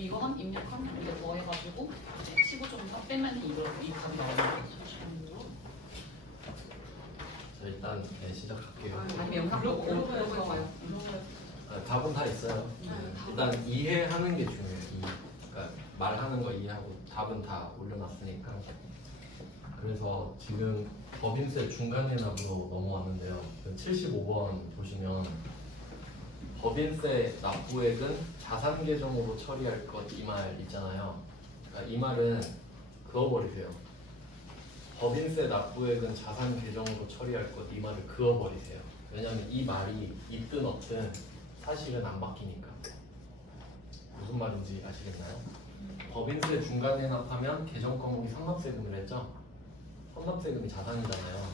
이거만 입력하면 이거 더해가지고 이제 15.4 빼면 이 답이 나오는 거죠. 자, 일단 시작할게요. 아니면 영상 보고 들어가요. 답은 다 있어요. 일단 이해하는 게 중요해요. 그러니까 말하는 거 이해하고 답은 다 올려놨으니까. 그래서 지금 법인세 중간해납으로 넘어왔는데요. 75번 보시면 법인세 납부액은 자산 계정으로 처리할 것 이 말 있잖아요. 그러니까 이 말은 그어버리세요. 법인세 납부액은 자산 계정으로 처리할 것 이 말을 그어버리세요. 왜냐하면 이 말이 있든 없든 사실은 안 바뀌니까. 무슨 말인지 아시겠나요? 법인세 중간해납하면 계정 과목이 선납세금을 했죠. 선납세금이 자산이잖아요.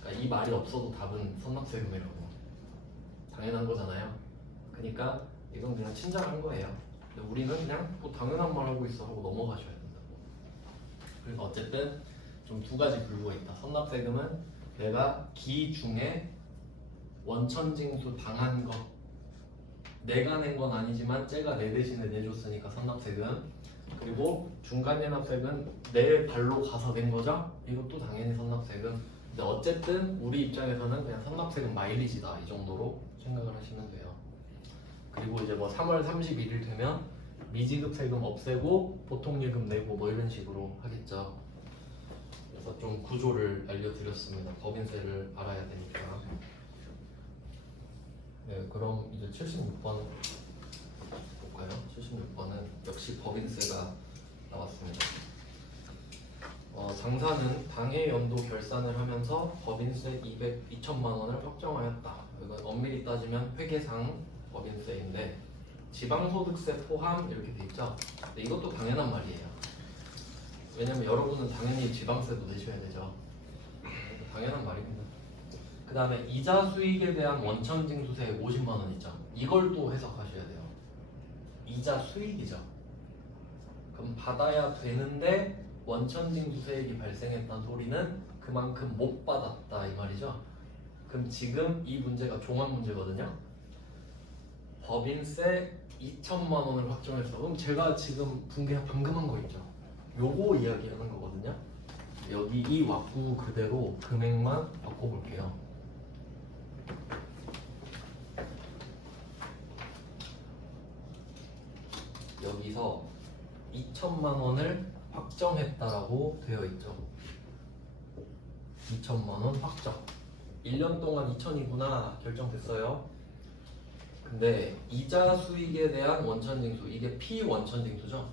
그러니까 이 말이 없어도 답은 선납세금이라고 당연한 거잖아요. 그러니까 이건 그냥 친절한 거예요. 근데 우리는 그냥 뭐 당연한 말 하고 있어 하고 넘어가셔야 된다고. 그래서 어쨌든 좀 두 가지 분류가 있다. 선납세금은 내가 기중에 원천징수 당한 것, 내가 낸 건 아니지만 쟤가 내 대신에 내줬으니까 선납세금. 그리고 중간해납세금은 내 발로 가서 낸 거죠. 이것도 당연히 선납세금. 근데 어쨌든 우리 입장에서는 그냥 선납세금 마일리지다 이 정도로 생각을 하시면 돼요. 그리고 이제 뭐 3월 31일 되면 미지급 세금 없애고 보통예금 내고 뭐 이런 식으로 하겠죠. 그래서 좀 구조를 알려드렸습니다. 법인세를 알아야 되니까. 네, 그럼 이제 76번 볼까요? 76번은 역시 법인세가 나왔습니다. 장사는 당해 연도 결산을 하면서 법인세 2천만 원을 확정하였다. 이건 엄밀히 따지면 회계상 법인세인데 지방소득세 포함 이렇게 돼 있죠. 근데 이것도 당연한 말이에요. 왜냐면 여러분은 당연히 지방세도 내셔야 되죠. 당연한 말입니다. 그 다음에 이자 수익에 대한 원천징수세 50만 원 있죠. 이걸 또 해석하셔야 돼요. 이자 수익이죠. 그럼 받아야 되는데 원천징수세액이 발생했다는 소리는 그만큼 못 받았다 이 말이죠. 그럼 지금 이 문제가 종합 문제거든요. 법인세 2천만 원을 확정했어. 그럼 제가 지금 방금 한 거 있죠. 요거 이야기하는 거거든요. 여기 이 왁구 그대로 금액만 바꿔볼게요. 여기서 2천만 원을 확정했다라고 되어 있죠. 2천만 원 확정. 1년 동안 2천이구나 결정됐어요. 근데 이자 수익에 대한 원천징수, 이게 피원천징수죠.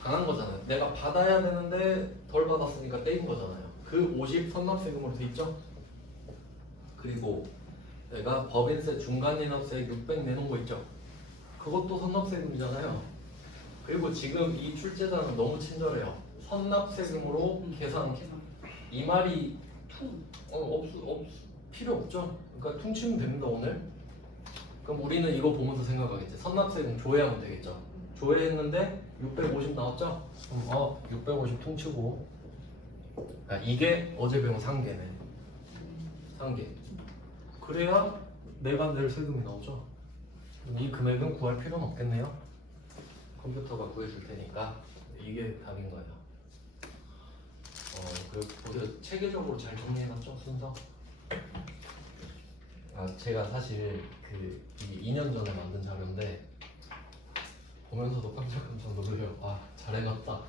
당한 거잖아요. 내가 받아야 되는데 덜 받았으니까 떼인 거잖아요. 그 50 선납세금으로 돼 있죠. 그리고 내가 법인세 중간인합세 600 내놓은 거 있죠. 그것도 선납세금이잖아요. 그리고 지금 이 출제자는 너무 친절해요. 선납세금으로 계산. 이 말이 필요 없죠. 그러니까 퉁치면 됩니다 오늘. 그럼 우리는 이거 보면서 생각하겠지. 선납세금 조회하면 되겠죠. 조회했는데 650 나왔죠? 그럼 650 퉁치고. 그러니까 이게 어제 배운 상계네. 상계. 그래야 내가 낼 세금이 나오죠. 이 금액은 구할 필요는 없겠네요. 컴퓨터가 구해줄 테니까 이게 답인 거예요. 그리고 체계적으로 잘 정리해놨죠 순서. 제가 사실 이 2년 전에 만든 자료인데 보면서도 깜짝깜짝 놀래요. 잘해놨다.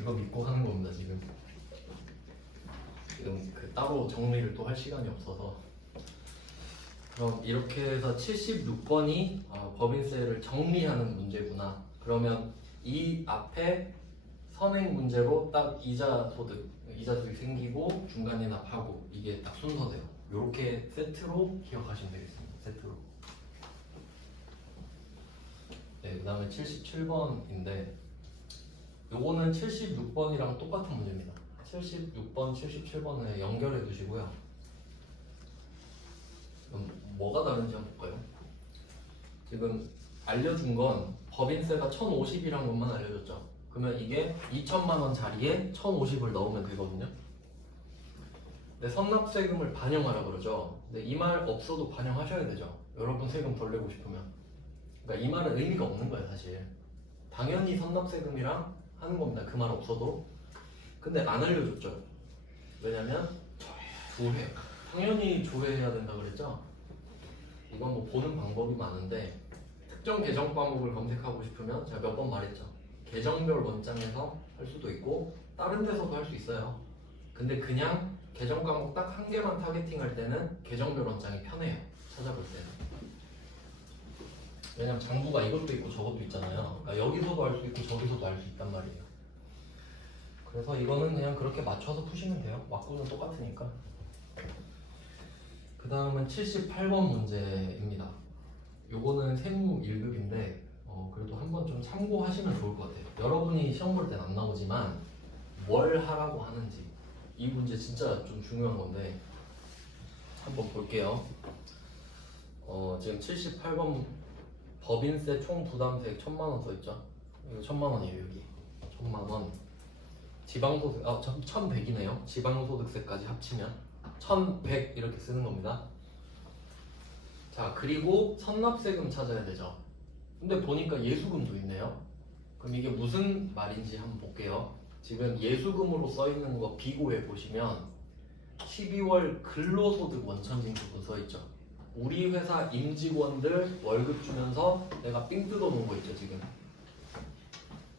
이거 믿고 하는 겁니다 지금. 지금 따로 정리를 또 할 시간이 없어서. 그럼 이렇게 해서 76번이 법인세를 정리하는 문제구나. 그러면 이 앞에 선행 문제로 딱 이자 수익 생기고 중간인합하고 이게 딱 순서대로 이렇게 세트로 기억하시면 되겠습니다. 세트로. 네, 그 다음에 77번인데 요거는 76번이랑 똑같은 문제입니다. 76번, 77번을 연결해 두시고요. 그럼 뭐가 다른지 한번 볼까요? 지금 알려준 건 법인세가 1050이란 것만 알려줬죠. 그러면 이게 2천만 원 자리에 1050을 넣으면 되거든요. 근데 선납세금을 반영하라 그러죠. 근데 이 말 없어도 반영하셔야 되죠. 여러분 세금 덜 내고 싶으면. 그러니까 이 말은 의미가 없는 거예요 사실. 당연히 선납세금이랑 하는 겁니다. 그 말 없어도. 근데 안 알려줬죠. 왜냐면 조회. 당연히 조회해야 된다 그랬죠. 이건 뭐 보는 방법이 많은데 특정 계정 과목을 검색하고 싶으면 제가 몇 번 말했죠. 계정별 원장에서 할 수도 있고 다른 데서도 할 수 있어요. 근데 그냥 계정 과목 딱 한 개만 타겟팅할 때는 계정별 원장이 편해요. 찾아볼 때는. 왜냐면 장부가 이것도 있고 저것도 있잖아요. 그러니까 여기서도 할 수 있고 저기서도 할 수 있단 말이에요. 그래서 이거는 그냥 그렇게 맞춰서 푸시면 돼요. 왁구는 똑같으니까. 그 다음은 78번 문제입니다. 요거는 세무 1급인데 그래도 한번 좀 참고하시면 좋을 것 같아요. 여러분이 시험 볼 땐 안 나오지만 뭘 하라고 하는지 이 문제 진짜 좀 중요한 건데 한번 볼게요. 지금 78번 법인세 총 부담세액 1,000만 원 써있죠? 이거 1,000만 원이에요 여기 1,000만 원. 지방소득 1,100이네요. 지방소득세까지 합치면 1,100 이렇게 쓰는 겁니다. 자 그리고 선납세금 찾아야 되죠. 근데 보니까 예수금도 있네요. 그럼 이게 무슨 말인지 한번 볼게요. 지금 예수금으로 써있는 거 비고에 보시면 12월 근로소득 원천징수도 써있죠. 우리 회사 임직원들 월급 주면서 내가 삥 뜯어 놓은 거 있죠 지금.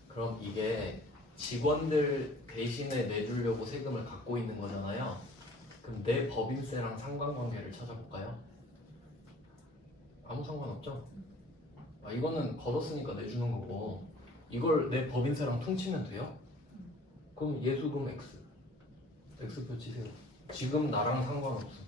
그럼 이게 직원들 대신에 내주려고 세금을 갖고 있는 거잖아요. 그럼 내 법인세랑 상관관계를 찾아볼까요? 아무 상관없죠? 이거는 걷었으니까 내주는 거고 이걸 내 법인세랑 퉁치면 돼요? 그럼 예수금 X표 치세요. 지금 나랑 상관없어.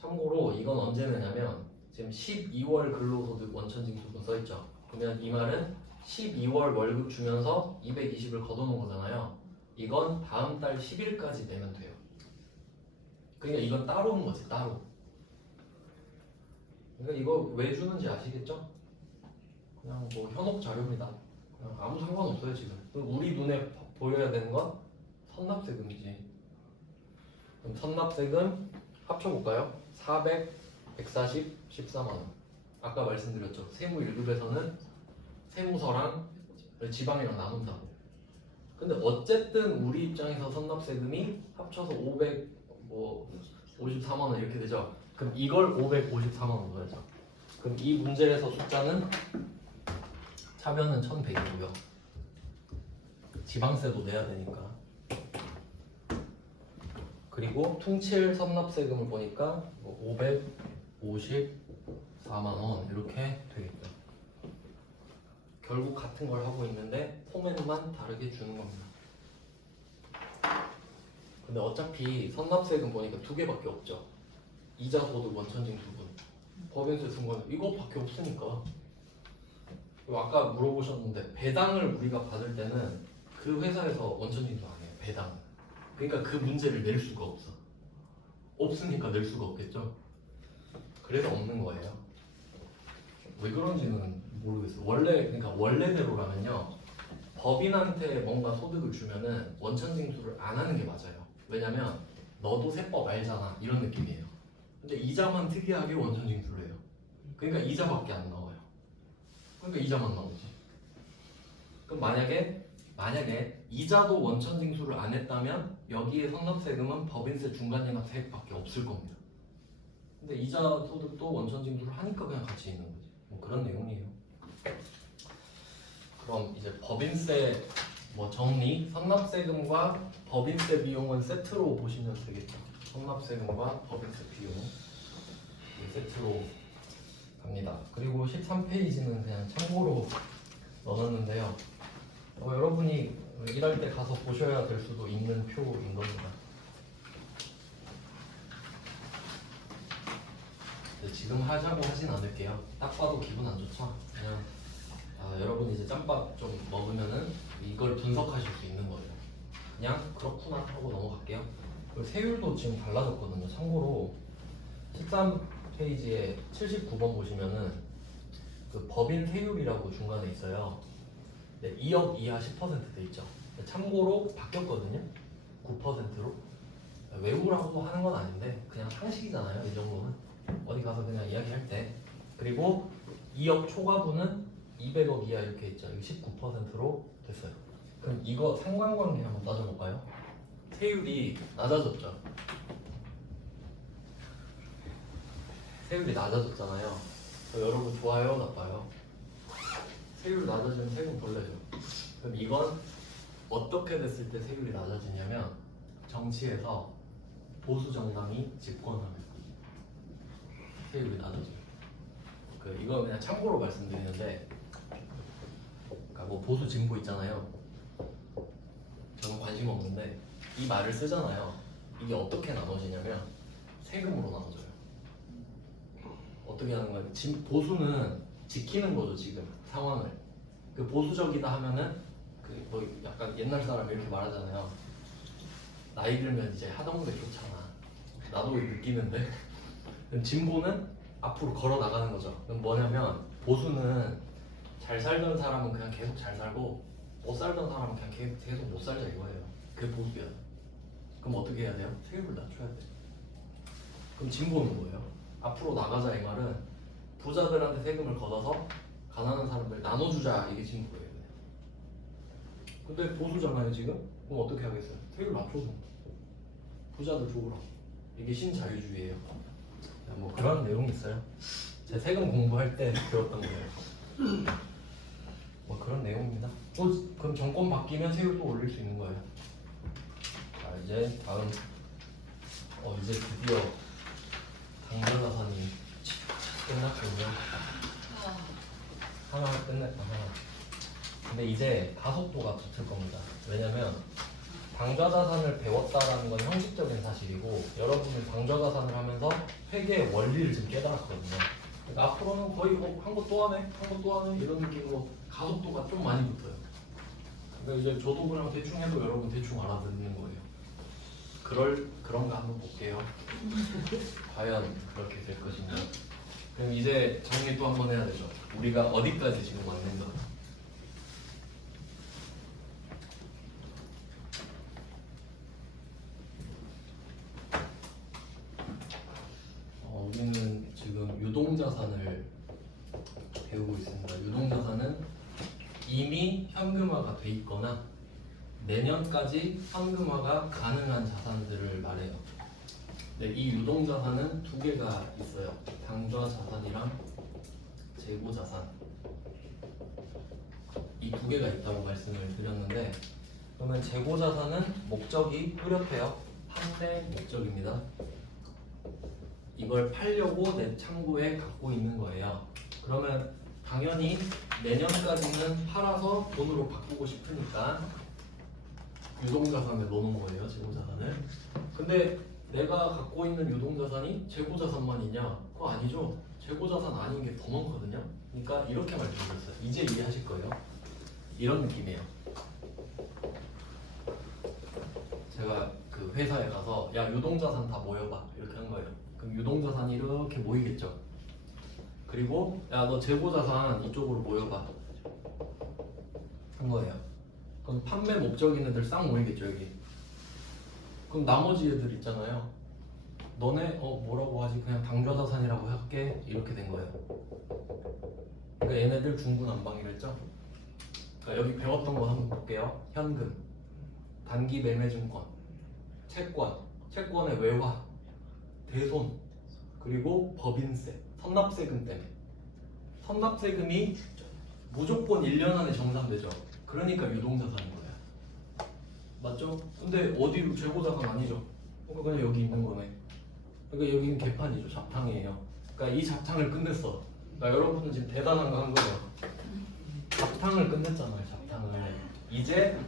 참고로 이건 언제 내냐면 지금 12월 근로소득 원천징수분 써있죠. 그러면 이 말은 12월 월급 주면서 220을 걷어놓은 거잖아요. 이건 다음 달 10일까지 내면 돼요. 그러니까 이건 따로인 거지 따로. 그러니까 이거 왜 주는지 아시겠죠? 그냥 뭐 현혹 자료입니다. 그냥 아무 상관없어요 지금. 우리 눈에 보여야 되는 건 선납세금이지. 그럼 선납세금 합쳐볼까요? 400, 140, 14만원. 아까 말씀드렸죠. 세무 1급에서는 세무서랑 지방이랑 나눈다고. 근데 어쨌든 우리 입장에서 선납세금이 합쳐서 554만원 이렇게 되죠. 그럼 이걸 554만원 넣어야죠. 그럼 이 문제에서 숫자는 차변은 1100이고요. 지방세도 내야 되니까. 그리고 퉁칠 선납세금을 보니까 554만원 이렇게 되겠죠. 결국 같은 걸 하고 있는데 포맷만 다르게 주는 겁니다. 근데 어차피 선납세금 보니까 두 개밖에 없죠. 이자소득 원천징수분, 법인세 승권 이거밖에 없으니까. 그리고 아까 물어보셨는데 배당을 우리가 받을 때는 그 회사에서 원천징수 안 해요. 배당. 그러니까 그 문제를 낼 수가 없어. 없으니까 낼 수가 없겠죠. 그래서 없는 거예요. 왜 그런지는 모르겠어요. 그러니까 원래대로라면요. 법인한테 뭔가 소득을 주면은 원천징수를 안 하는 게 맞아요. 왜냐면 너도 세법 알잖아 이런 느낌이에요. 근데 이자만 특이하게 원천징수를 해요. 그러니까 이자밖에 안 나와요. 그러니까 이자만 나오지. 그럼 만약에 이자도 원천징수를 안 했다면 여기에 선납세금은 법인세 중간연합세액밖에 없을 겁니다. 근데 이자 소득도 원천징수를 하니까 그냥 같이 있는 거지. 뭐 그런 내용이에요. 그럼 이제 법인세 정리, 선납세금과 법인세 비용은 세트로 보시면 되겠죠. 선납세금과 법인세 비용 세트로 갑니다. 그리고 13페이지는 그냥 참고로 넣어놨는데요. 여러분이 일할 때 가서 보셔야 될 수도 있는 표인 겁니다. 지금 하자고 하진 않을게요. 딱 봐도 기분 안 좋죠? 그냥 여러분이 이제 짬밥 좀 먹으면은 이걸 분석하실 수 있는 거예요. 그냥 그렇구나 하고 넘어갈게요. 그리고 세율도 지금 달라졌거든요. 참고로 13페이지에 79번 보시면은 그 법인 세율이라고 중간에 있어요. 네, 2억 이하 10% 돼 있죠. 참고로 바뀌었거든요. 9%로. 외우라고 하는 건 아닌데 그냥 상식이잖아요. 이 정도는 어디 가서 그냥 이야기할 때 그리고 2억 초과분은 200억 이하 이렇게 있죠. 이거 19%로 됐어요. 그럼 이거 상관관계 한번 따져볼까요? 세율이 낮아졌죠. 세율이 낮아졌잖아요. 여러분 좋아요, 나빠요? 세율 낮아지면 세금 덜 내죠. 그럼 이건 어떻게 됐을 때 세율이 낮아지냐면 정치에서 보수 정당이 집권하면 세율이 낮아져요. 이거 그냥 참고로 말씀드리는데, 그러니까 뭐 보수 진보 있잖아요. 저는 관심 없는데 이 말을 쓰잖아요. 이게 어떻게 나눠지냐면 세금으로 나눠져요. 어떻게 하는 거예요? 보수는 지키는 거죠. 지금 상황을 그 보수적이다 하면은 뭐 약간 옛날 사람 이렇게 말하잖아요. 나이 들면 이제 하던 게 좋잖아. 나도 느끼는데. 그럼 진보는 앞으로 걸어 나가는 거죠. 그럼 뭐냐면 보수는 잘 살던 사람은 그냥 계속 잘 살고 못 살던 사람은 그냥 계속 못 살자 이거예요. 그게 보수야. 그럼 어떻게 해야 돼요? 세율을 낮춰야 돼. 그럼 진보는 뭐예요? 앞으로 나가자 이 말은 부자들한테 세금을 걷어서 가난한 사람들 나눠주자, 이게 진보예요. 근데 보수잖아요 지금? 그럼 어떻게 하겠어요? 세율 낮춰서 부자들 좋으라. 이게 신자유주의예요. 뭐 그런 내용이 있어요. 제 세금 공부할 때 배웠던 거예요. 뭐 그런 내용입니다. 그럼 정권 바뀌면 세율도 올릴 수 있는 거예요. 자, 이제 다음 이제 드디어 당좌자산이 끝났군요. 하나 끝냈다. 하나. 근데 이제 가속도가 붙을 겁니다. 왜냐면 당좌자산을 배웠다라는 건 형식적인 사실이고, 여러분은 당좌자산을 하면서 회계의 원리를 지금 깨달았거든요. 그러니까 앞으로는 거의 한 거 또 하네, 한 거 또 하네 이런 느낌으로 가속도가 좀 많이 붙어요. 그러니까 이제 저도 그냥 대충 해도 여러분 대충 알아듣는 거예요. 그런가 한번 볼게요. 과연 그렇게 될 것인가. 그럼 이제 정리 또 한번 해야 되죠. 우리가 어디까지 지금 왔는가. 우리는 지금 유동자산을 배우고 있습니다. 유동자산은 이미 현금화가 돼 있거나 내년까지 현금화가 가능한 자산들을 말해요. 네, 이 유동자산은 두 개가 있어요. 당좌자산이랑 재고자산. 이 두 개가 있다고 말씀을 드렸는데, 그러면 재고자산은 목적이 뚜렷해요. 판매 목적입니다. 이걸 팔려고 내 창고에 갖고 있는 거예요. 그러면 당연히 내년까지는 팔아서 돈으로 바꾸고 싶으니까 유동자산에 넣는 거예요, 재고자산을. 근데 내가 갖고 있는 유동자산이 재고자산만 있냐? 그거 아니죠. 재고자산 아닌 게 더 많거든요. 그러니까 이렇게 말씀드렸어요. 이제 이해하실 거예요. 이런 느낌이에요. 제가 그 회사에 가서 야, 유동자산 다 모여봐 이렇게 한 거예요. 그럼 유동자산이 이렇게 모이겠죠. 그리고 야, 너 재고자산 이쪽으로 모여봐 한 거예요. 그럼 판매 목적 있는 애들 싹 모이겠죠 여기. 그럼 나머지 애들 있잖아요. 너네 뭐라고 하지? 그냥 당좌자산이라고 할게. 이렇게 된 거예요. 그러니까 얘네들 중구난방이랬죠. 그러니까 여기 배웠던 거 한번 볼게요. 현금, 단기 매매증권, 채권, 채권의 외화, 대손, 그리고 법인세, 선납세금 때문에. 선납세금이 무조건 1년 안에 정산되죠. 그러니까 유동자산인 거예요. 맞죠? 근데 어디로 재고자산 아니죠? 그러니까 그냥 여기 있는 거네. 그러니까 여기는 개판이죠. 잡탕이에요. 그러니까 이 잡탕을 끝냈어. 그러니까 여러분은 지금 대단한 거 한 거예요. 잡탕을 끝냈잖아요. 잡탕을. 이제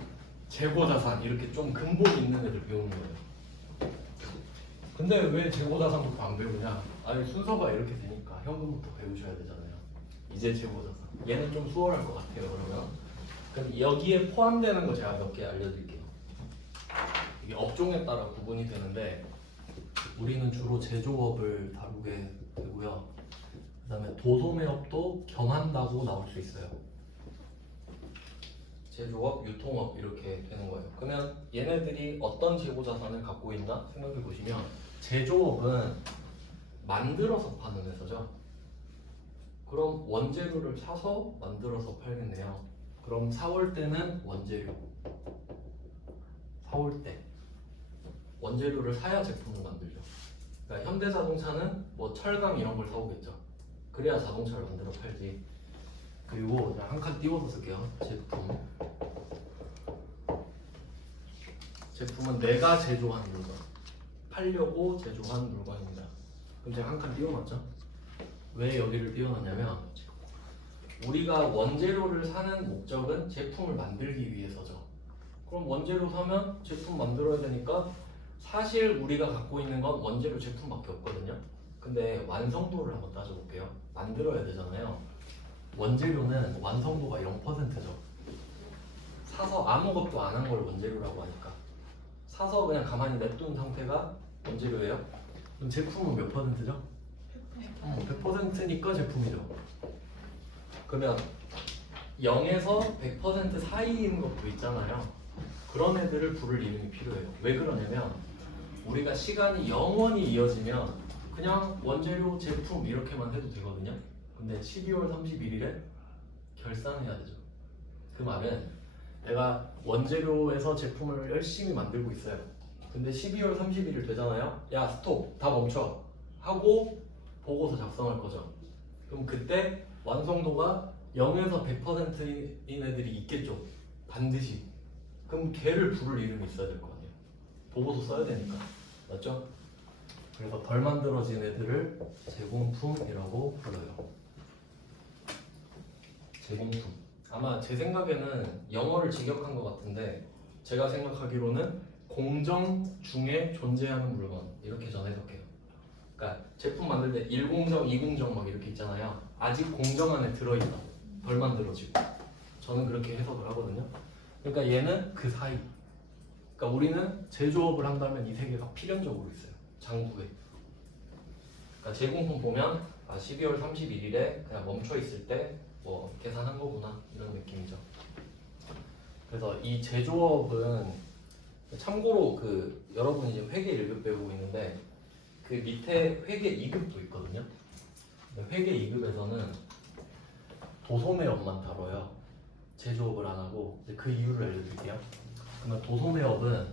재고자산 이렇게 좀 근본 있는 애들 배우는 거예요. 근데 왜 재고자산부터 안 배우냐? 아니 순서가 이렇게 되니까 현금부터 배우셔야 되잖아요. 이제 재고자산. 얘는 좀 수월할 것 같아요. 그럼 여기에 포함되는 거 제가 몇 개 알려드릴게요. 이게 업종에 따라 구분이 되는데 우리는 주로 제조업을 다루게 되고요. 그 다음에 도소매업도 겸한다고 나올 수 있어요. 제조업, 유통업 이렇게 되는 거예요. 그러면 얘네들이 어떤 재고자산을 갖고 있나 생각해 보시면, 제조업은 만들어서 파는 회사죠. 그럼 원재료를 사서 만들어서 팔겠네요. 그럼 사올 때는 원재료. 사올 때 원재료를 사야 제품을 만들죠. 그러니까 현대자동차는 뭐 철강 이런 걸 사오겠죠. 그래야 자동차를 만들어 팔지. 그리고 한 칸 띄워서 쓸게요. 제품. 제품은 내가 제조한 물건. 팔려고 제조한 물건입니다. 그럼 제가 한 칸 띄워놨죠? 왜 여기를 띄워놨냐면 우리가 원재료를 사는 목적은 제품을 만들기 위해서죠. 그럼 원재료 사면 제품 만들어야 되니까 사실 우리가 갖고 있는 건 원재료 제품밖에 없거든요. 근데 완성도를 한번 따져볼게요. 만들어야 되잖아요. 원재료는 완성도가 0%죠. 사서 아무것도 안 한 걸 원재료라고 하니까 사서 그냥 가만히 냅둔 상태가 원재료예요. 그럼 제품은 몇 %죠? 100%니까 제품이죠. 그러면 0에서 100% 사이인 것도 있잖아요. 그런 애들을 부를 이름이 필요해요. 왜 그러냐면 우리가 시간이 영원히 이어지면 그냥 원재료 제품 이렇게만 해도 되거든요. 근데 12월 31일에 결산해야 되죠. 그 말은 내가 원재료에서 제품을 열심히 만들고 있어요. 근데 12월 31일 되잖아요. 야 스톱 다 멈춰 하고 보고서 작성할 거죠. 그럼 그때 완성도가 0에서 100%인 애들이 있겠죠. 반드시. 그럼 걔를 부를 이름이 있어야 될 거 아니에요. 보고서 써야 되니까. 맞죠? 그래서 덜 만들어진 애들을 제공품이라고 불러요. 제공품. 아마 제 생각에는 영어를 직역한 것 같은데 제가 생각하기로는 공정 중에 존재하는 물건 이렇게 전 해석해요. 그러니까 제품 만들 때 1공정, 2공정 막 이렇게 있잖아요. 아직 공정 안에 들어있다. 덜 만들어지고. 저는 그렇게 해석을 하거든요. 그러니까 얘는 그 사이. 그러니까 우리는 제조업을 한다면 이 세 개가 필연적으로 있어요. 장부에. 그러니까 제공품 보면 12월 31일에 그냥 멈춰 있을 때 뭐 계산한 거구나 이런 느낌이죠. 그래서 이 제조업은 참고로 그 여러분이 이제 회계 1급 배우고 있는데 그 밑에 회계 2급도 있거든요. 회계 2급에서는 도소매업만 다뤄요. 제조업을 안 하고 그 이유를 알려드릴게요. 그러면 도소매업은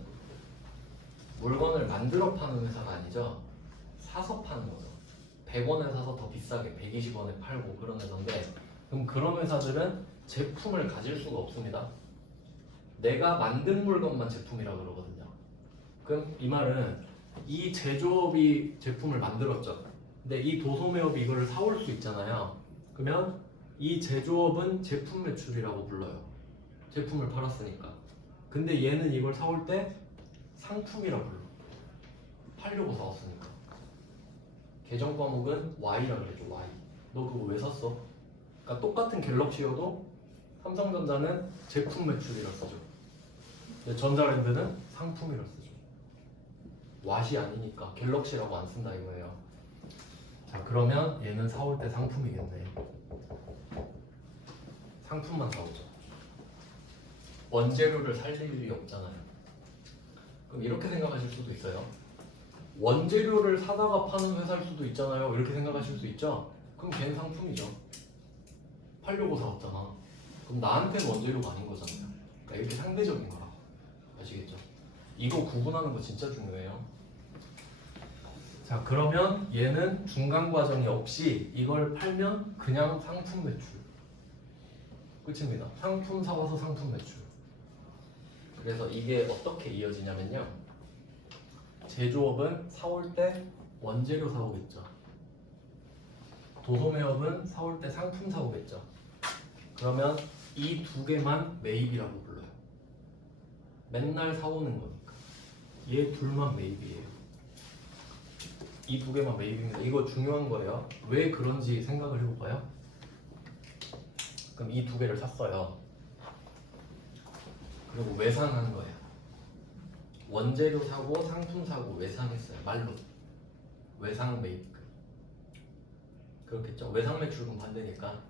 물건을 만들어 파는 회사가 아니죠. 사서 파는 거죠. 100원에 사서 더 비싸게 120원에 팔고 그런 회사인데 그럼 그런 회사들은 제품을 가질 수가 없습니다. 내가 만든 물건만 제품이라고 그러거든요. 그럼 이 말은 이 제조업이 제품을 만들었죠. 근데 이 도소매업이 이거를 사올 수 있잖아요. 그러면 이 제조업은 제품 매출이라고 불러요. 제품을 팔았으니까. 근데 얘는 이걸 사올 때 상품이라고 불러. 팔려고 사왔으니까. 계정 과목은 Y라고 그러죠. Y. 너 그거 왜 샀어? 그러니까 똑같은 갤럭시여도 삼성전자는 제품 매출이라 쓰죠. 근데 전자랜드는 상품이라 쓰죠. 왓이 아니니까 갤럭시라고 안 쓴다 이거예요. 자 그러면 얘는 사올 때 상품이겠네. 상품만 사오죠. 원재료를 살 일이 없잖아요. 그럼 이렇게 생각하실 수도 있어요. 원재료를 사다가 파는 회사일 수도 있잖아요. 이렇게 생각하실 수 있죠. 그럼 걔는 상품이죠. 팔려고 사왔잖아. 그럼 나한테는 원재료가 아닌 거잖아요. 그러니까 이렇게 상대적인 거라고. 아시겠죠? 이거 구분하는 거 진짜 중요해요. 자 그러면 얘는 중간 과정이 없이 이걸 팔면 그냥 상품 매출. 끝입니다. 상품 사와서 상품 매출. 그래서 이게 어떻게 이어지냐면요. 제조업은 사올 때 원재료 사오겠죠. 도소매업은 사올 때 상품 사오겠죠. 그러면 이 두 개만 매입이라고 불러요. 맨날 사오는 거니까. 얘 둘만 매입이에요. 이 두 개만 매입입니다. 이거 중요한 거예요. 왜 그런지 생각을 해볼까요? 그럼 이 두 개를 샀어요. 그리고 외상한 거예요. 원재료 사고 상품 사고 외상했어요. 말로. 외상 매입. 그렇겠죠. 외상 매출금 반대니까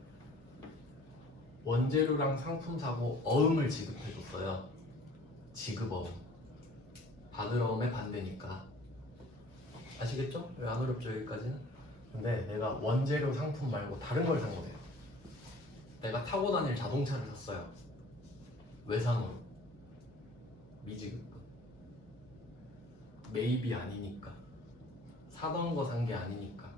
원재료랑 상품 사고 어음을 지급해줬어요. 지급어음. 받을 어음의 반대니까. 아시겠죠? 왜 안 어렵죠 여기까지는? 근데 내가 원재료 상품 말고 다른 걸 산 거예요. 내가 타고 다닐 자동차를 샀어요. 외상으로. 미지급금. 매입이 아니니까. 사던 거 산 게 아니니까.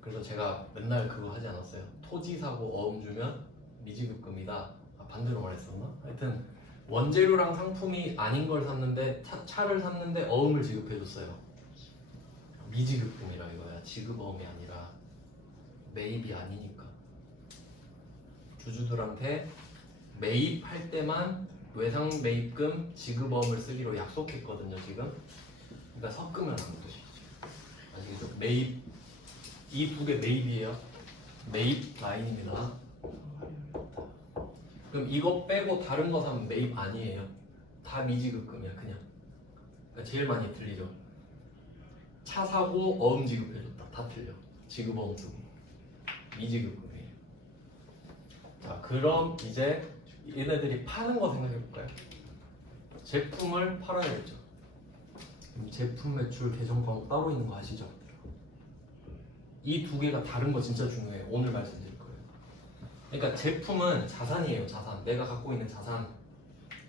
그래서 제가 맨날 그거 하지 않았어요. 토지 사고 어음 주면 미지급금이다. 반대로 말했었나? 하여튼 원재료랑 상품이 아닌 걸 샀는데 차를 샀는데 어음을 지급해줬어요. 미지급금이라 이거야. 지급어음이 아니라 매입이 아니니까. 주주들한테 매입할 때만 외상 매입금 지급어음을 쓰기로 약속했거든요. 지금. 그러니까 섞으면 안 돼. 아시겠죠? 매입 이 두 개 매입이에요. 매입 라인입니다. 그럼 이거 빼고 다른 거 사면 매입 아니에요. 다 미지급금이야 그냥. 그러니까 제일 많이 틀리죠. 차 사고 어음 지급해줬다. 다 틀려. 지급어음 주고. 미지급금이에요. 자 그럼 이제 얘네들이 파는 거 생각해볼까요? 제품을 팔아야겠죠. 제품 매출 계정 과목 따로 있는 거 아시죠? 이 두 개가 다른 거 진짜 중요해요. 오늘 말씀드릴 거예요. 그러니까 제품은 자산이에요. 자산. 내가 갖고 있는 자산.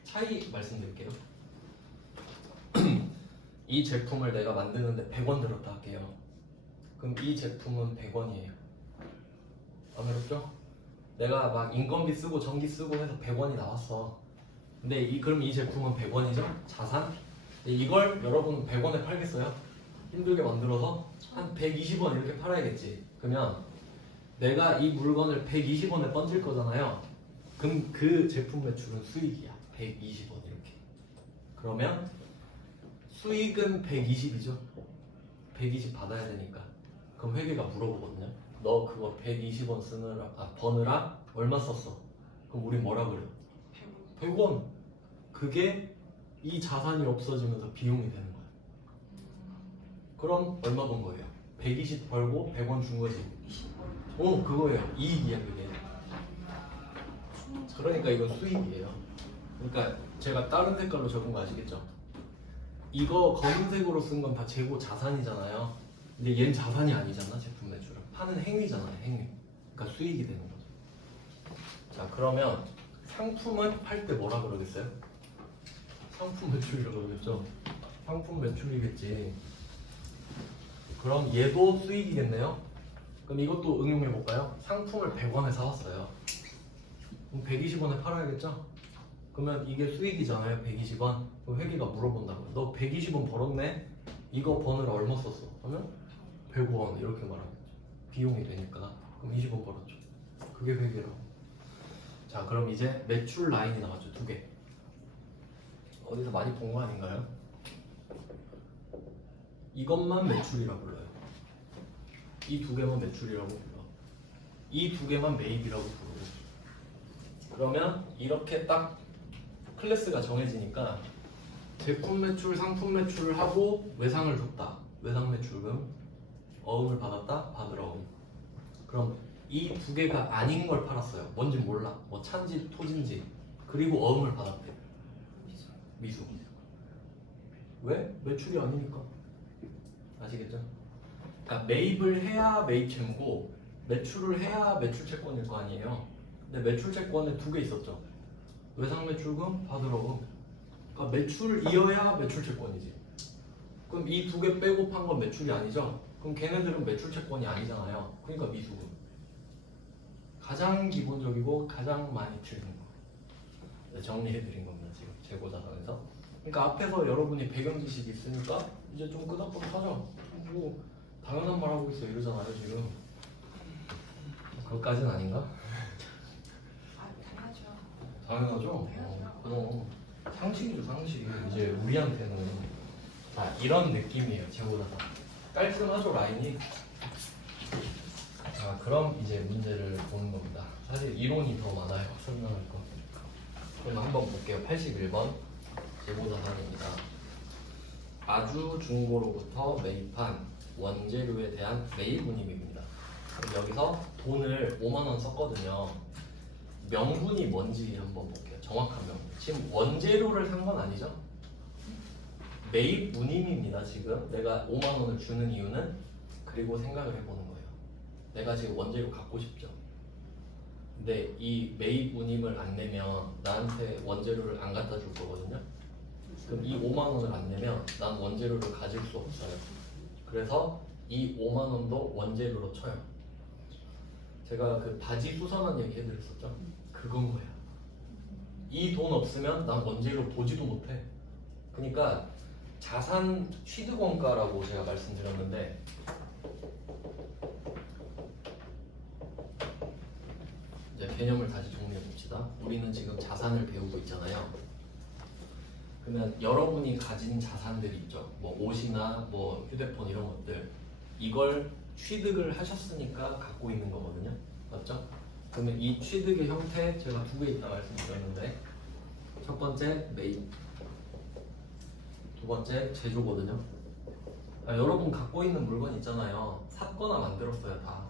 차이 말씀드릴게요. 이 제품을 내가 만드는데 100원 들었다 할게요. 그럼 이 제품은 100원이에요. 안 어렵죠? 내가 막 인건비 쓰고 전기 쓰고 해서 100원이 나왔어. 근데 그럼 이 제품은 100원이죠? 자산? 이걸 여러분은 100원에 팔겠어요? 힘들게 만들어서 한 120원 이렇게 팔아야겠지. 그러면 내가 이 물건을 120원에 던질 거잖아요. 그럼 그 제품 매출은 수익이야. 120원 이렇게. 그러면 수익은 120이죠. 120 받아야 되니까. 그럼 회계가 물어보거든요. 너 그거 120원 버느라 얼마 썼어? 그럼 우리 뭐라 그래? 100원. 그게 이 자산이 없어지면서 비용이 되는 거야. 그럼 얼마 번 거예요? 120 벌고 100원 준 거지. 그거예요. 이익이야 그게. 그러니까 이건 수익이에요. 그러니까 제가 다른 색깔로 적은 거 아시겠죠? 이거 검은색으로 쓴 건 다 재고 자산이잖아요. 근데 얘는 자산이 아니잖아. 제품 매출은 파는 행위잖아요. 행위. 그러니까 수익이 되는 거죠. 자 그러면 상품은 팔 때 뭐라 그러겠어요? 상품 매출이라고 그러겠죠. 상품 매출이겠지. 그럼 얘도 수익이겠네요. 그럼 이것도 응용해 볼까요? 상품을 100원에 사왔어요. 그럼 120원에 팔아야겠죠? 그러면 이게 수익이잖아요. 120원. 그럼 회계가 물어본다고요. 너 120원 벌었네? 이거 버느라 얼마 썼어? 그러면 100원 이렇게 말하겠죠. 비용이 되니까. 그럼 20원 벌었죠. 그게 회계라고. 자 그럼 이제 매출 라인이 나왔죠. 두 개. 어디서 많이 본 거 아닌가요? 이것만 매출이라고 불러요. 이 두 개만 매출이라고 불러. 이 두 개만 매입이라고 부르고. 그러면 이렇게 딱 클래스가 정해지니까 제품 매출, 상품 매출을 하고 외상을 줬다. 외상 매출금. 어음을 받았다. 받으러 어음. 그럼 이 두 개가 아닌 걸 팔았어요. 뭔지 몰라. 뭐 차인지 토지인지. 그리고 어음을 받았대. 미수. 왜? 매출이 아니니까. 아시겠죠? 그러니까 매입을 해야 매입 채무고 매출을 해야 매출 채권일 거 아니에요. 근데 매출 채권에 두 개 있었죠. 외상 매출금, 받으러금. 그러니까 매출이어야 매출 채권이지. 그럼 이 두 개 빼고 판 건 매출이 아니죠? 그럼 걔네들은 매출 채권이 아니잖아요. 그러니까 미수금. 가장 기본적이고 가장 많이 틀린 거. 정리해드린 겁니다. 지금 재고자산에서. 그러니까 앞에서 여러분이 배경 지식이 있으니까 이제 좀 끄덕끄덕 하죠. 뭐 당연한 말 하고 있어 이러잖아요 지금. 그것까지는 아닌가? 당연하죠. 당연하죠. 그럼 상식이죠 상식. 이제 우리한테는 자 이런 느낌이에요 재고자산. 깔끔하죠 라인이. 자 그럼 이제 문제를 보는 겁니다. 사실 이론이 더 많아요 설명할 거. 그럼 한번 볼게요. 81번 재고자산입니다. 아주 중고로부터 매입한 원재료에 대한 매입 운임입니다. 그럼 여기서 돈을 5만 원 썼거든요. 명분이 뭔지 한번 볼게요. 정확한 명분. 지금 원재료를 산 건 아니죠? 매입 운임입니다. 지금 내가 5만 원을 주는 이유는 그리고 생각을 해보는 거예요. 내가 지금 원재료 갖고 싶죠. 근데 이 매입 운임을 안 내면 나한테 원재료를 안 갖다 줄 거거든요. 그럼 이 5만 원을 안 내면 난 원재료를 가질 수 없어요. 그래서 이 5만 원도 원재료로 쳐요. 제가 그 바지 수선한 얘기 해드렸었죠? 그건 거야. 이 돈 없으면 난 원재료 보지도 못해. 그러니까 자산 취득원가라고 제가 말씀드렸는데 이제 개념을 다시 정리해 봅시다. 우리는 지금 자산을 배우고 있잖아요. 그러면 여러분이 가진 자산들이 있죠. 뭐 옷이나 뭐 휴대폰 이런 것들 이걸 취득을 하셨으니까 갖고 있는 거거든요. 맞죠? 그러면 이 취득의 형태 제가 두 개 있다 말씀드렸는데 첫 번째 매입, 두 번째 제조거든요. 여러분 갖고 있는 물건 있잖아요. 샀거나 만들었어요 다.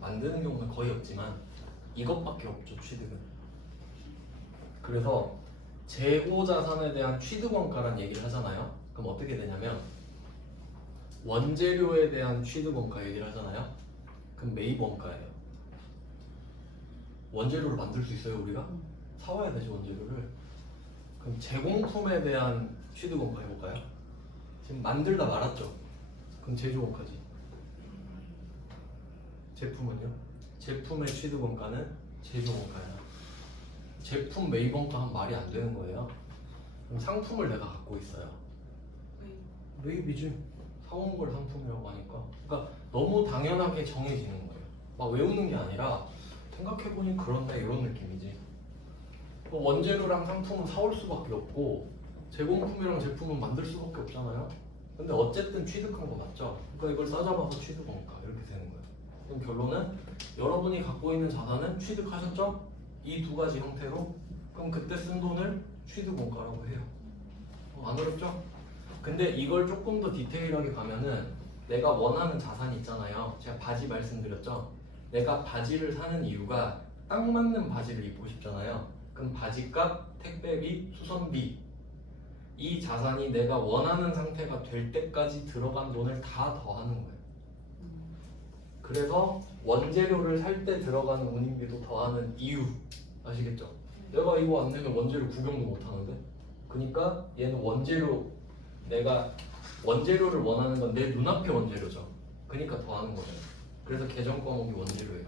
만드는 경우는 거의 없지만 이것밖에 없죠 취득은. 그래서 재고 자산에 대한 취득원가란 얘기를 하잖아요. 그럼 어떻게 되냐면 원재료에 대한 취득원가 얘기를 하잖아요. 그럼 매입원가예요. 원재료를 만들 수 있어요 우리가? 사와야 되죠 원재료를. 그럼 제공품에 대한 취득원가 해볼까요? 지금 만들다 말았죠. 그럼 제조원가지. 제품은요? 제품의 취득원가는 제조원가야. 제품 매입원가 하면 말이 안 되는 거예요. 그럼 상품을 내가 갖고 있어요. 매입이지. 사온 걸 상품이라고 하니까. 그러니까 너무 당연하게 정해지는 거예요. 막 외우는 게 아니라 생각해보니 그렇네 이런 느낌이지. 원재료랑 상품은 사올 수밖에 없고 제공품이랑 제품은 만들 수밖에 없잖아요. 근데 어쨌든 취득한 거 맞죠? 그러니까 이걸 싸잡아서 취득원가 이렇게 되는 거예요. 그럼 결론은 여러분이 갖고 있는 자산은 취득하셨죠? 이 두 가지 형태로. 그럼 그때 쓴 돈을 취득원가라고 해요. 안 어렵죠? 근데 이걸 조금 더 디테일하게 가면은 내가 원하는 자산이 있잖아요. 제가 바지 말씀드렸죠? 내가 바지를 사는 이유가 딱 맞는 바지를 입고 싶잖아요. 그럼 바지값, 택배비, 수선비 이 자산이 내가 원하는 상태가 될 때까지 들어간 돈을 다 더하는 거예요. 그래서 원재료를 살 때 들어가는 운임비도 더하는 이유 아시겠죠? 내가 이거 안 내면 원재료 구경도 못 하는데. 그러니까 얘는 원재료, 내가 원재료를 원하는 건 내 눈앞의 원재료죠. 그러니까 더하는 거예요. 그래서 계정 과목이 원재료예요.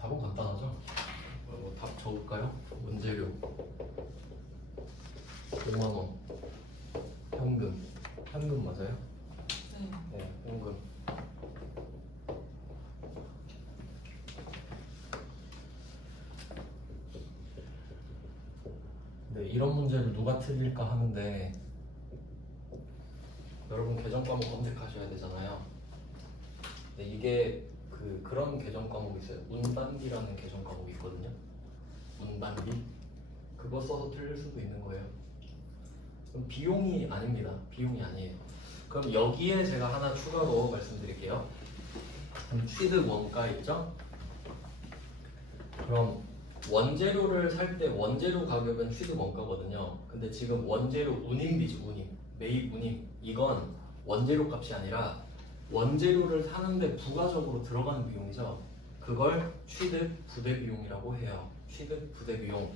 답은 간단하죠? 답 적을까요? 원재료 5만원 현금 맞아요? 네, 현금. 네, 이런 문제를 누가 틀릴까 하는데 여러분 계정 과목 검색하셔야 되잖아요. 네, 이게 그런 계정 과목이 있어요. 운반비라는 계정 과목이 있거든요. 운반비 그거 써서 틀릴 수도 있는 거예요. 그럼 비용이 아닙니다. 비용이 아니에요. 그럼 여기에 제가 하나 추가로 말씀드릴게요. 그럼 취득 원가 있죠? 그럼 원재료를 살 때 원재료 가격은 취득 원가거든요. 근데 지금 원재료 운임비죠. 운임, 매입 운임. 이건 원재료 값이 아니라 원재료를 사는데 부가적으로 들어가는 비용이죠. 그걸 취득 부대 비용이라고 해요. 취득 부대 비용.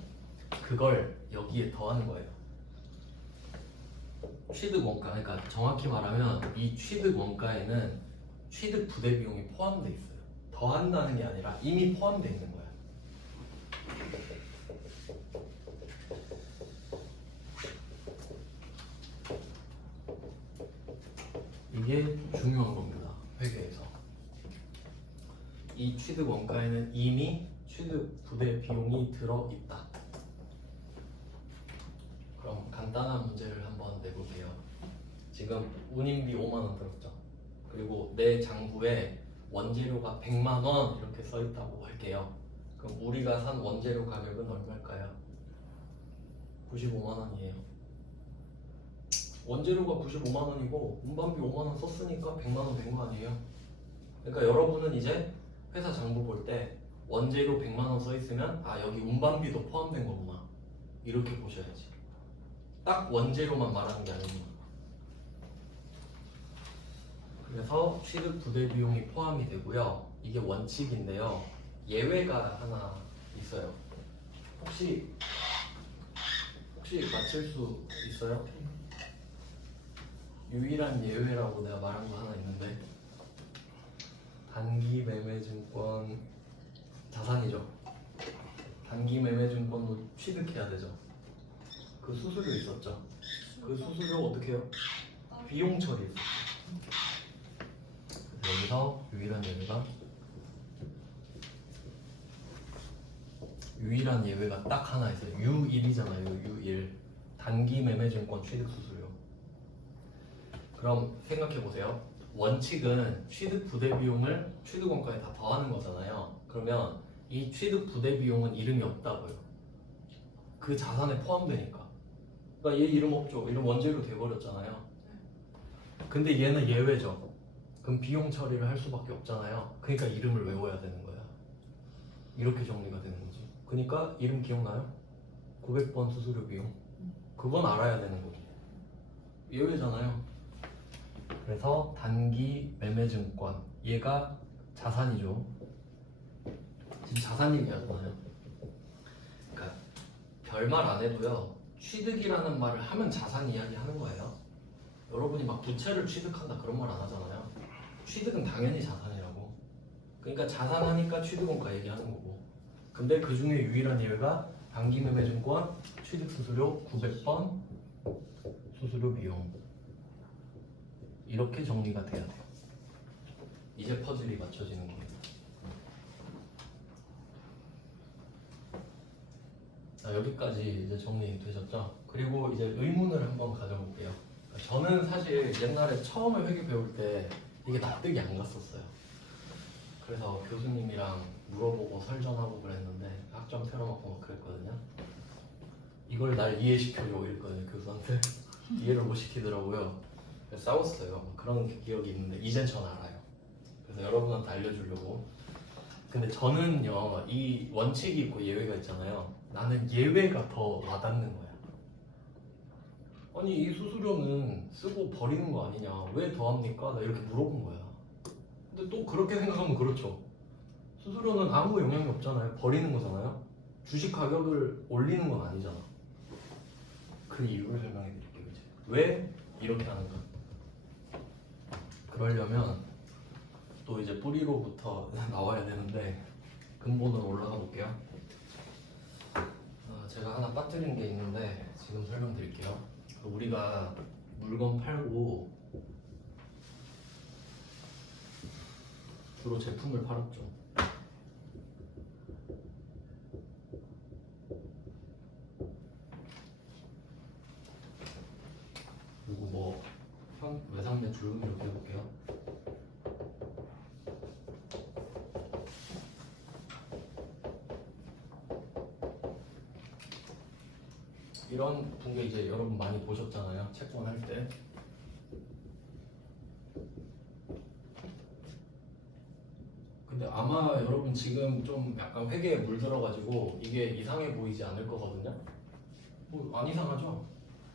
그걸 여기에 더하는 거예요. 취득 원가, 그러니까 정확히 말하면 이 취득 원가에는 취득 부대 비용이 포함되어 있어요. 더한다는 게 아니라 이미 포함되어 있는 거예요. 이게 중요한 겁니다. 회계에서. 이 취득 원가에는 이미 취득 부대 비용이 들어있다. 그럼 간단한 문제를 한번 내볼게요. 지금 운임비 5만원 들었죠? 그리고 내 장부에 원재료가 100만원 이렇게 써있다고 할게요. 그럼 우리가 산 원재료 가격은 얼마일까요? 95만원이에요. 원재료가 95만원이고 운반비 5만원 썼으니까 100만원 된 거 아니에요? 그러니까 여러분은 이제 회사 장부 볼 때 원재료 100만원 써있으면 아 여기 운반비도 포함된 거구나 이렇게 보셔야지. 딱 원재료만 말하는 게 아닙니다. 그래서 취득 부대 비용이 포함이 되고요. 이게 원칙인데요. 예외가 하나 있어요. 혹시 맞힐 수 있어요? 유일한 예외라고 내가 말한 거 하나 있는데, 단기 매매 증권 자산이죠. 단기 매매 증권도 취득해야 되죠. 그 수수료 있었죠. 그 수수료 어떻게 해요? 비용 처리했어요. 여기서 유일한 예외가 딱 하나 있어요. U1이잖아요. U1 단기 매매 증권 취득 수수료. 그럼 생각해 보세요. 원칙은 취득 부대 비용을 취득 원가에 다 더하는 거잖아요. 그러면 이 취득 부대 비용은 이름이 없다고요. 그 자산에 포함되니까. 그러니까 얘 이름 없죠. 이름 원재료 돼버렸잖아요. 근데 얘는 예외죠. 그럼 비용 처리를 할 수밖에 없잖아요. 그러니까 이름을 외워야 되는 거야. 이렇게 정리가 되는 거지. 그러니까 이름 기억나요? 900번 수수료 비용. 그건 알아야 되는 거죠. 예외잖아요. 그래서 단기 매매증권 얘가 자산이죠. 지금 자산 얘기하잖아요. 그러니까 별말 안 해도요. 취득이라는 말을 하면 자산 이야기 하는 거예요. 여러분이 막 부채를 취득한다 그런 말 안 하잖아요. 취득은 당연히 자산이라고. 그러니까 자산하니까 취득원가 얘기하는 거고. 근데 그 중에 유일한 예외가 단기 매매증권 취득 수수료 900번 수수료 비용. 이렇게 정리가 돼야 돼요. 이제 퍼즐이 맞춰지는 겁니다. 여기까지 이제 정리되셨죠? 그리고 이제 의문을 한번 가져볼게요. 저는 사실 옛날에 처음에 회계 배울 때 이게 납득이 안 갔었어요. 그래서 교수님이랑 물어보고 설전하고 그랬는데 학점 틀어먹고 막 그랬거든요. 이걸 날 이해시켜줘 이랬거든요, 교수한테. 이해를 못 시키더라고요. 그래서 싸웠어요. 그런 기억이 있는데 이젠 전 알아요. 그래서 여러분한테 알려주려고. 근데 저는요, 이 원칙이 있고 예외가 있잖아요. 나는 예외가 더 와닿는 거야. 아니 이 수수료는 쓰고 버리는 거 아니냐, 왜 더합니까? 나 이렇게 물어본 거야. 근데 또 그렇게 생각하면 그렇죠. 수수료는 아무 영향이 없잖아요. 버리는 거잖아요. 주식 가격을 올리는 건 아니잖아. 그 이유를 설명해 드릴게요. 이제 왜 이렇게 하는가. 그러려면 또 이제 뿌리로부터 나와야 되는데 근본으로 올라가 볼게요. 제가 하나 빠뜨린 게 있는데 지금 설명드릴게요. 우리가 물건 팔고 주로 제품을 팔았죠. 그리고 뭐 외상매 줄금 이렇게 해볼게요. 이런 붕괴 이제 여러분 많이 보셨잖아요. 채권 할 때. 근데 아마 여러분 지금 좀 약간 회계에 물들어가지고 이게 이상해 보이지 않을 거거든요. 뭐 안 이상하죠?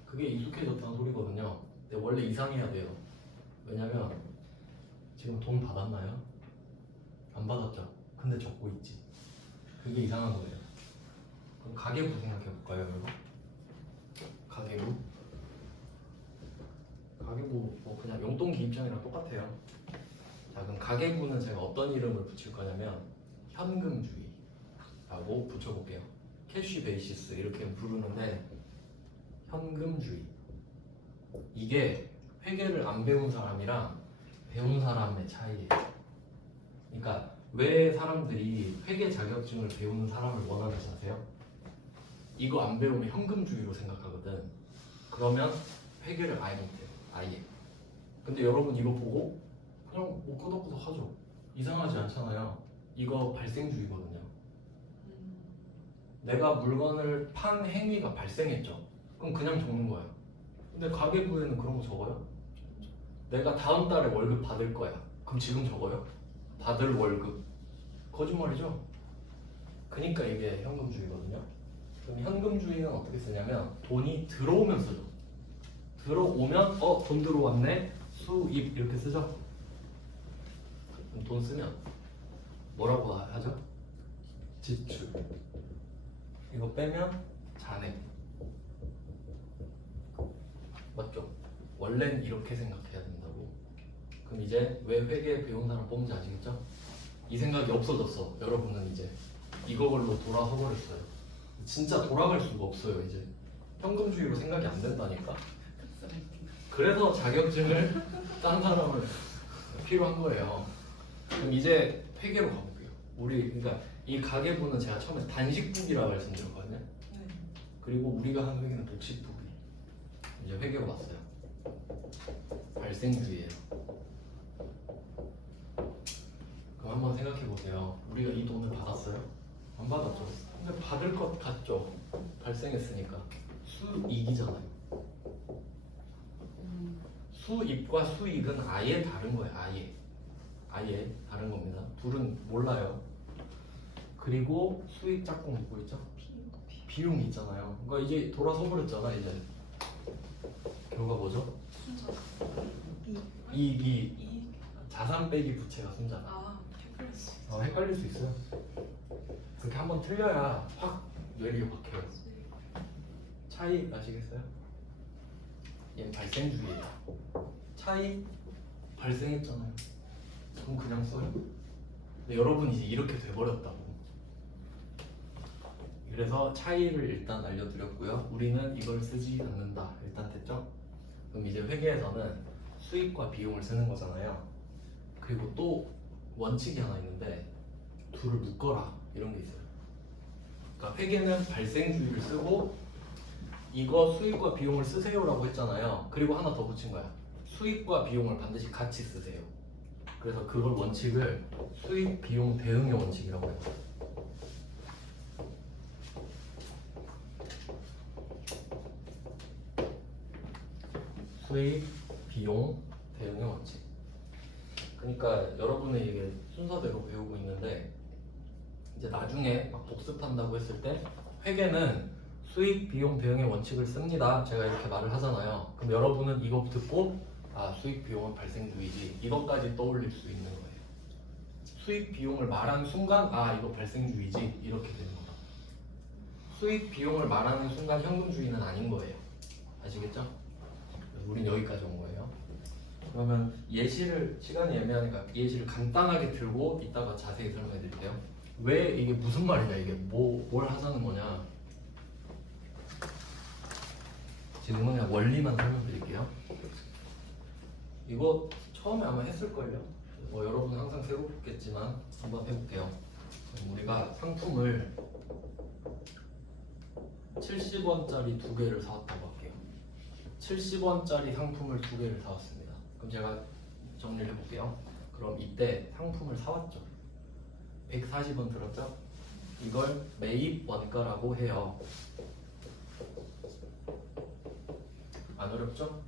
그게 익숙해졌다는 소리거든요. 근데 원래 이상해야 돼요. 왜냐면 지금 돈 받았나요? 안 받았죠? 근데 적고 있지. 그게 이상한 거예요. 그럼 가계부 생각해 볼까요, 여러분? 가계부 뭐 그냥 용돈기 입장이랑 똑같아요. 자, 그럼 가계부는 제가 어떤 이름을 붙일 거냐면 현금주의라고 붙여볼게요. 캐시 베이시스 이렇게 부르는데 현금주의. 이게 회계를 안 배운 사람이랑 배운 사람의 차이예요. 그러니까 왜 사람들이 회계 자격증을 배우는 사람을 원하는지 아세요? 이거 안 배우면 현금주의로 생각하거든. 그러면 회계를 아예 못해요. 아예. 근데 여러분 이거 보고 그냥 뭐 끄덕끄덕 하죠. 이상하지 않잖아요. 이거 발생주의거든요. 내가 물건을 판 행위가 발생했죠. 그럼 그냥 적는 거예요. 근데 가계부에는 그런 거 적어요? 내가 다음 달에 월급 받을 거야. 그럼 지금 적어요? 받을 월급. 거짓말이죠? 그러니까 이게 현금주의거든요. 그럼 현금주의는 어떻게 쓰냐면 돈이 들어오면 쓰죠. 들어오면 돈 들어왔네, 수입 이렇게 쓰죠. 돈 쓰면 뭐라고 하죠? 지출. 이거 빼면 잔액. 맞죠? 원래는 이렇게 생각해야 된다고. 그럼 이제 왜 회계 배운 사람 뽑는지 아시겠죠? 이 생각이 없어졌어. 여러분은 이제 이거걸로 돌아서 버렸어요. 진짜 돌아갈 수가 없어요. 이제 현금주의로 생각이 안 된다니까. 그래서 자격증을 딴 사람을 필요한 거예요. 그럼 이제 회계로 가볼게요. 우리 그러니까 이 가계부는 제가 처음에 단식부기라고 말씀드렸거든요. 그리고 우리가 하는 회계는 복식부기. 이제 회계로 왔어요. 발생주의예요. 그럼 한번 생각해 보세요. 우리가 이 돈을 받았어요? 안 받았죠? 근데 받을 것 같죠? 발생했으니까. 수익이잖아요. 수입과 수익은 아예 다른 거예요. 아예 다른 겁니다. 둘은 몰라요. 그리고 수익 짝꿍 뭐 있죠? 비용이 있잖아요. 그러니까 이제 돌아서 버렸잖아. 이제 결과 뭐죠? 순서. 이익이 자산 빼기 부채가 순자가. 아, 헷갈렸어. 헷갈릴 수 있어요. 그렇게 한번 틀려야 확 뇌리에 박혀요. 차이 아시겠어요? 얘는 발생주의예요. 차이 발생했잖아요. 그럼 그냥 써요. 근데 여러분 이제 이렇게 돼버렸다고. 그래서 차이를 일단 알려드렸고요. 우리는 이걸 쓰지 않는다. 일단 됐죠? 그럼 이제 회계에서는 수익과 비용을 쓰는 거잖아요. 그리고 또 원칙이 하나 있는데 둘을 묶어라 이런 게 있어요. 그러니까 회계는 발생주의를 쓰고 이거 수익과 비용을 쓰세요라고 했잖아요. 그리고 하나 더 붙인 거야. 수익과 비용을 반드시 같이 쓰세요. 그래서 그걸 원칙을 수익 비용 대응의 원칙이라고 해요. 수익 비용 대응의 원칙. 그러니까 여러분은 이게 순서대로 배우고 있는데 이제 나중에 막 복습한다고 했을 때 회계는 수익 비용 대응의 원칙을 씁니다. 제가 이렇게 말을 하잖아요. 그럼 여러분은 이거 듣고 아 수익 비용은 발생주의지 이것까지 떠올릴 수 있는 거예요. 수익 비용을 말하는 순간 아 이거 발생주의지 이렇게 되는 거다. 수익 비용을 말하는 순간 현금주의는 아닌 거예요. 아시겠죠? 우린 여기까지 온 거예요. 그러면 예시를 시간이 애매하니까 예시를 간단하게 들고 이따가 자세히 설명해 드릴게요. 왜 이게 무슨 말이냐 이게 뭘 하자는 거냐. 지금은 그냥 원리만 설명드릴게요. 이거 처음에 아마 했을걸요? 뭐 여러분은 항상 새롭겠지만 한번 해볼게요. 우리가 상품을 70원짜리 2개를 사왔다고 할게요. 70원짜리 상품을 2개를 사왔습니다. 그럼 제가 정리를 해볼게요. 그럼 이때 상품을 사왔죠. 140원 들었죠? 이걸 매입 원가라고 해요. 안 어렵죠?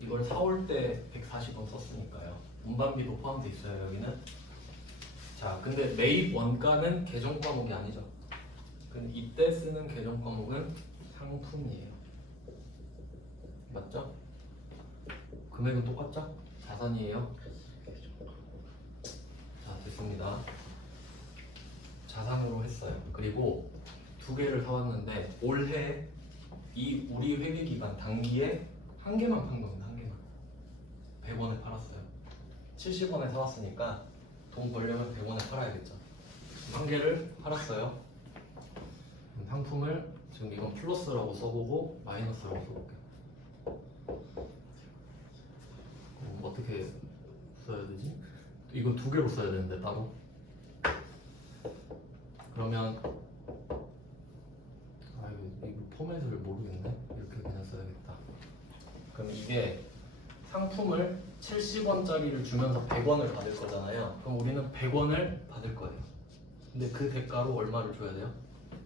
이걸 사올 때 140원 썼으니까요. 운반비도 포함되어 있어요, 여기는. 자, 근데 매입 원가는 계정 과목이 아니죠. 근데 이때 쓰는 계정 과목은 상품이에요. 맞죠? 금액은 똑같죠? 자산이에요. 자, 됐습니다. 자산으로 했어요. 그리고 2개를 사왔는데 올해 이 우리 회계 기간 단기에 한 개만 판 겁니다. 한 개만. 100원에 팔았어요. 70원에 사왔으니까 돈 벌려면 100원에 팔아야겠죠. 한 개를 팔았어요. 상품을 지금 이건 플러스라고 써보고 마이너스라고 써볼게요. 어떻게 써야 되지? 이건 2개로 써야 되는데 따로. 그러면 이거 포맷을 모르겠네. 이렇게 그냥 써야겠다. 그럼 이게 상품을 70원짜리를 주면서 100원을 받을 거잖아요. 그럼 우리는 100원을 받을 거예요. 근데 그 대가로 얼마를 줘야 돼요?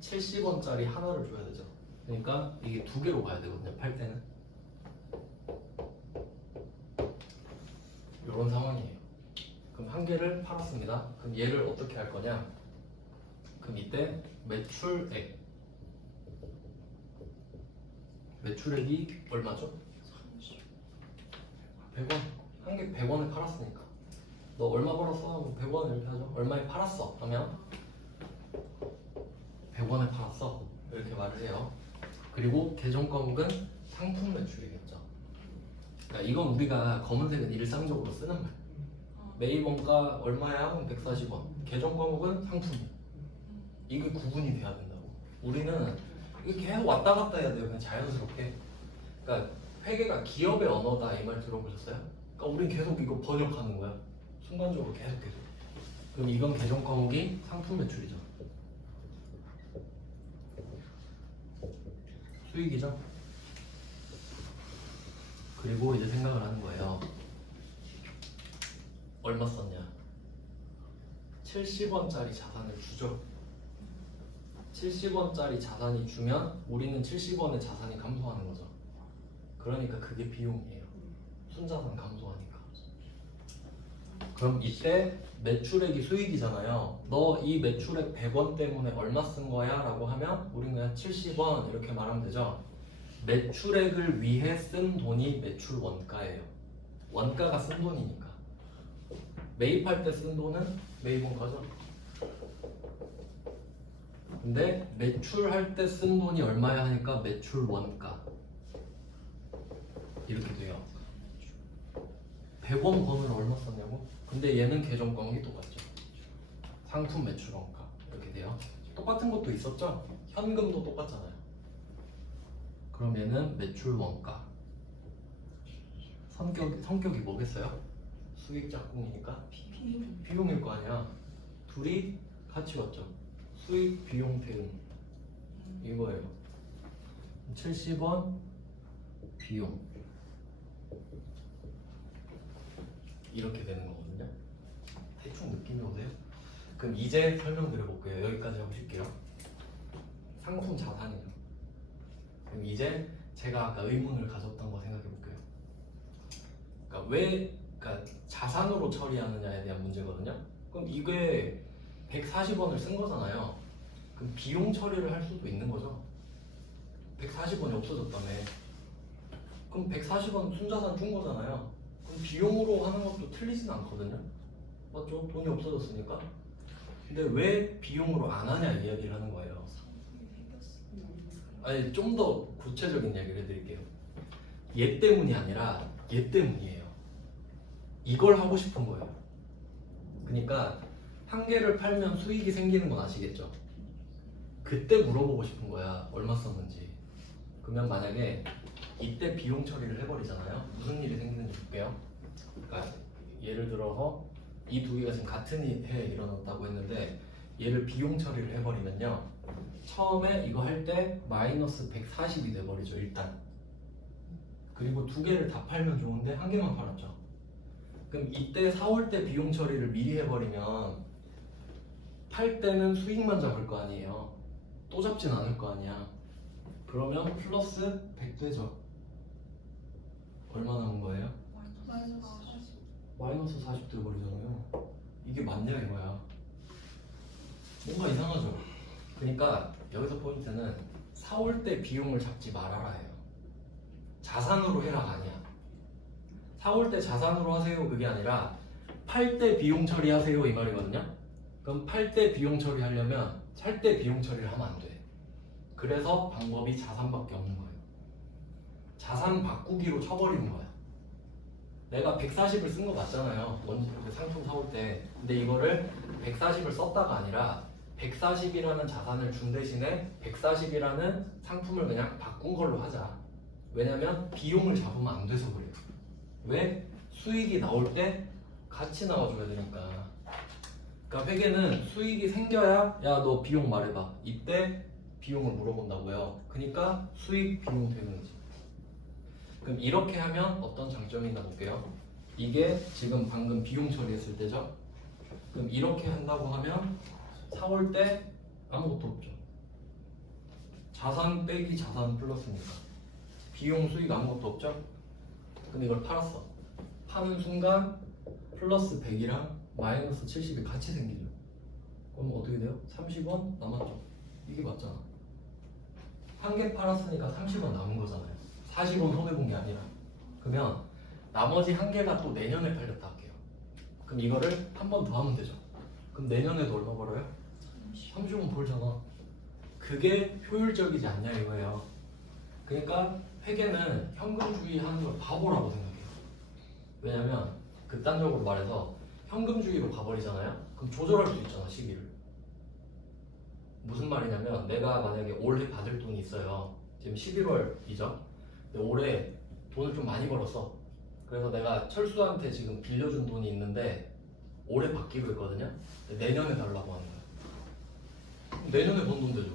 70원짜리 하나를 줘야 되죠. 그러니까 이게 2개로 가야 되거든요. 팔 때는. 이런 상황이에요. 그럼 한 개를 팔았습니다. 그럼 얘를 어떻게 할 거냐? 그럼 이때 매출액이 얼마죠? 100원. 한 개 100원에 팔았으니까 너 얼마 벌었어? 하면 100원 이렇게 하죠. 얼마에 팔았어? 하면 100원에 팔았어. 이렇게 말을 해요. 그리고 계정 과목은 상품 매출이겠죠. 그러니까 이건 우리가 검은색은 일상적으로 쓰는 말. 매입 원가 얼마야? 하면 140원. 계정 과목은 상품이야. 이게 구분이 돼야 된다고. 우리는 이게 계속 왔다 갔다 해야 돼요. 그냥 자연스럽게. 그러니까 회계가 기업의 언어다 이 말 들어보셨어요? 그러니까 우린 계속 이거 번역하는 거야. 순간적으로 계속. 그럼 이건 계정 과목이 상품 매출이죠. 수익이죠. 그리고 이제 생각을 하는 거예요. 얼마 썼냐? 70원짜리 자산을 주죠. 70원짜리 자산이 주면 우리는 70원의 자산이 감소하는 거죠. 그러니까 그게 비용이에요. 순자산 감소하니까. 그럼 이때 매출액이 수익이잖아요. 너 이 매출액 100원 때문에 얼마 쓴 거야? 라고 하면 우리는 그냥 70원 이렇게 말하면 되죠. 매출액을 위해 쓴 돈이 매출 원가예요. 원가가 쓴 돈이니까. 매입할 때 쓴 돈은 매입 원가죠. 근데 매출할 때 쓴 돈이 얼마야 하니까 매출 원가. 이렇게 돼요. 100원 버는 얼마 썼냐고? 근데 얘는 계정 과목이 똑같죠. 상품 매출 원가. 이렇게 돼요. 똑같은 것도 있었죠? 현금도 똑같잖아요. 그럼 얘는 매출 원가. 성격이 뭐겠어요? 수익 짝꿍이니까 비용일 거 아니야. 둘이 같이 왔죠. 수익 비용 대응 이거예요. 70원 비용 이렇게 되는 거거든요. 대충 느낌이 오세요? 그럼 이제 설명드려 볼게요. 여기까지 하고 싶게요. 상품 자산이에요. 그럼 이제 제가 아까 의문을 가졌던 거 생각해 볼게요. 그러니까 자산으로 처리하느냐에 대한 문제거든요. 그럼 이게 140원을 쓴 거잖아요. 그럼 비용 처리를 할 수도 있는 거죠. 140원이 없어졌다며. 그럼 140원 순자산 준 거잖아요. 그럼 비용으로 하는 것도 틀리진 않거든요. 맞죠? 돈이 없어졌으니까. 근데 왜 비용으로 안 하냐 이야기를 하는 거예요. 아니 좀 더 구체적인 이야기를 해드릴게요. 얘 때문이 아니라 얘 때문이에요. 이걸 하고 싶은 거예요. 그러니까 한 개를 팔면 수익이 생기는 건 아시겠죠? 그때 물어보고 싶은 거야. 얼마 썼는지. 그러면 만약에 이때 비용 처리를 해버리잖아요. 무슨 일이 생기는지 볼게요. 그러니까 예를 들어서 이 두 개가 지금 같은 해에 일어났다고 했는데 얘를 비용 처리를 해버리면요. 처음에 이거 할 때 마이너스 140이 돼버리죠. 일단. 그리고 두 개를 다 팔면 좋은데 한 개만 팔았죠. 그럼 이때 사올 때 비용 처리를 미리 해버리면 팔 때는 수익만 잡을 거 아니에요. 또 잡진 않을 거 아니야. 그러면 플러스 100되죠. 얼마 남은 거예요? 마이너스 40 돼버리잖아요. 이게 맞냐 이거야. 뭔가 이상하죠. 그러니까 여기서 포인트는 사올 때 비용을 잡지 말아라 해요. 자산으로 해라가 아니야. 사올 때 자산으로 하세요 그게 아니라 팔 때 비용 처리하세요 이 말이거든요. 그럼 팔 때 비용 처리하려면 살 때 비용 처리를 하면 안 돼. 그래서 방법이 자산밖에 없는 거예요. 자산 바꾸기로 쳐버리는 거야. 내가 140을 쓴 거 맞잖아요. 상품 사올 때. 근데 이거를 140을 썼다가 아니라 140이라는 자산을 준 대신에 140이라는 상품을 그냥 바꾼 걸로 하자. 왜냐면 비용을 잡으면 안 돼서 그래요. 왜? 수익이 나올 때 같이 나와줘야 되니까. 그러니까 회계는 수익이 생겨야 야 너 비용 말해봐. 이때 비용을 물어본다고요. 그러니까 수익 비용 되는지. 그럼 이렇게 하면 어떤 장점이 있나 볼게요. 이게 지금 방금 비용 처리했을 때죠. 그럼 이렇게 한다고 하면 사올 때 아무것도 없죠. 자산 빼기 자산 플러스니까 비용 수익 아무것도 없죠. 근데 이걸 팔았어. 파는 순간 플러스 100이랑 마이너스 70이 같이 생기죠. 그럼 어떻게 돼요? 30원 남았죠. 이게 맞잖아. 한 개 팔았으니까 30원 남은 거잖아요. 40원 손해본 게 아니라. 그러면 나머지 한 개가 또 내년에 팔렸다 할게요. 그럼 이거를 한 번 더 하면 되죠. 그럼 내년에도 얼마 벌어요? 30원 벌잖아. 그게 효율적이지 않냐 이거예요. 그러니까 회계는 현금주의 하는 걸 바보라고 생각해요. 왜냐면 극단적으로 말해서 현금주의로 가버리잖아요. 그럼 조절할 수 있잖아 시기를. 무슨 말이냐면 내가 만약에 올해 받을 돈이 있어요. 지금 11월이죠. 근데 올해 돈을 좀 많이 벌었어. 그래서 내가 철수한테 지금 빌려준 돈이 있는데 올해 받기로 했거든요. 근데 내년에 달라고 하는 거야. 그럼 내년에 번 돈 되죠.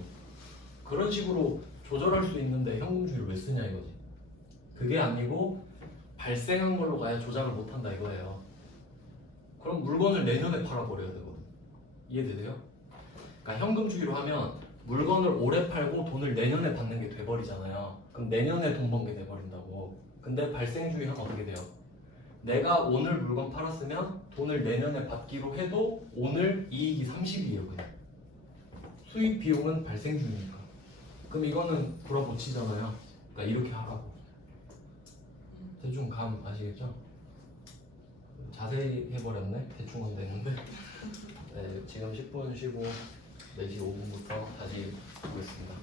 그런 식으로 조절할 수 있는데 현금주의를 왜 쓰냐 이거지. 그게 아니고 발생한 걸로 가야 조작을 못한다 이거예요. 그럼 물건을 내년에 팔아버려야 되거든. 이해되세요? 그러니까 현금주의로 하면 물건을 올해 팔고 돈을 내년에 받는 게 돼버리잖아요. 그럼 내년에 돈 번 게 돼버린다고. 근데 발생주의 하면 어떻게 돼요? 내가 오늘 물건 팔았으면 돈을 내년에 받기로 해도 오늘 이익이 30이에요 그냥. 수익 비용은 발생주의니까. 그럼 이거는 불어붙이잖아요. 그러니까 이렇게 하라고. 대충 감 아시겠죠? 자세히 해버렸네. 대충은 됐는데. 네, 지금 10분 쉬고 4시 5분부터 다시 보겠습니다.